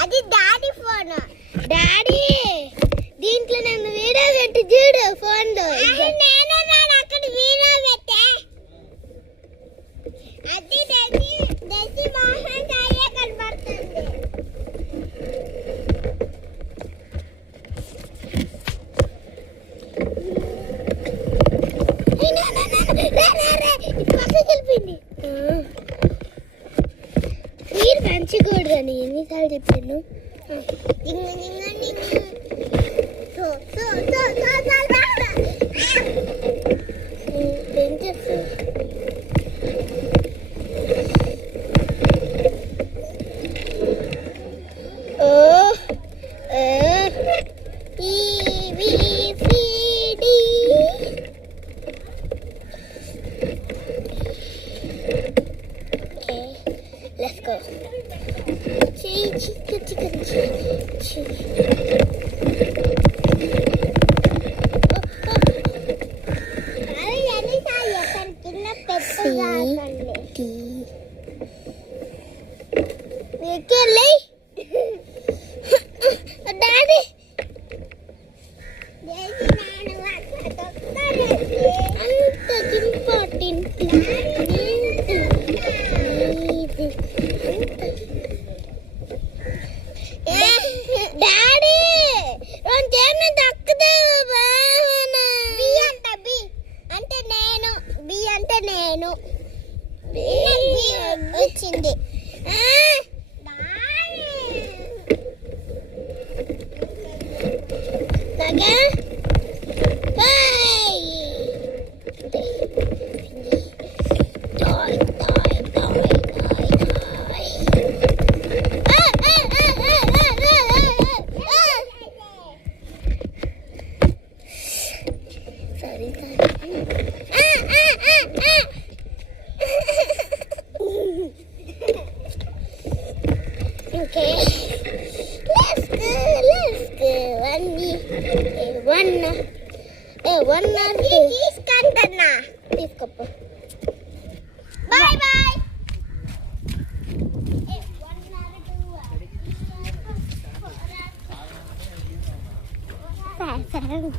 అది daddy phone. Daddy దీంట్లో నేను వీడియో పెట్టి చూడు ఫోన్ లో. అక్కడ వీడియో పెట్టా. అది దేశీ మోహన్ గారే కనబడుతుంది. మీరు మంచిగూడదని ఎన్నిసార్లు చెప్పాను. Let's go. Daddy. డాడీ రోజేమి దక్కదు. బి అంటే నేను. బి అంటే నేను. వచ్చింది. Okay, let's go. One తీసుకుంటున్నా. తీసుకోపో. Bye.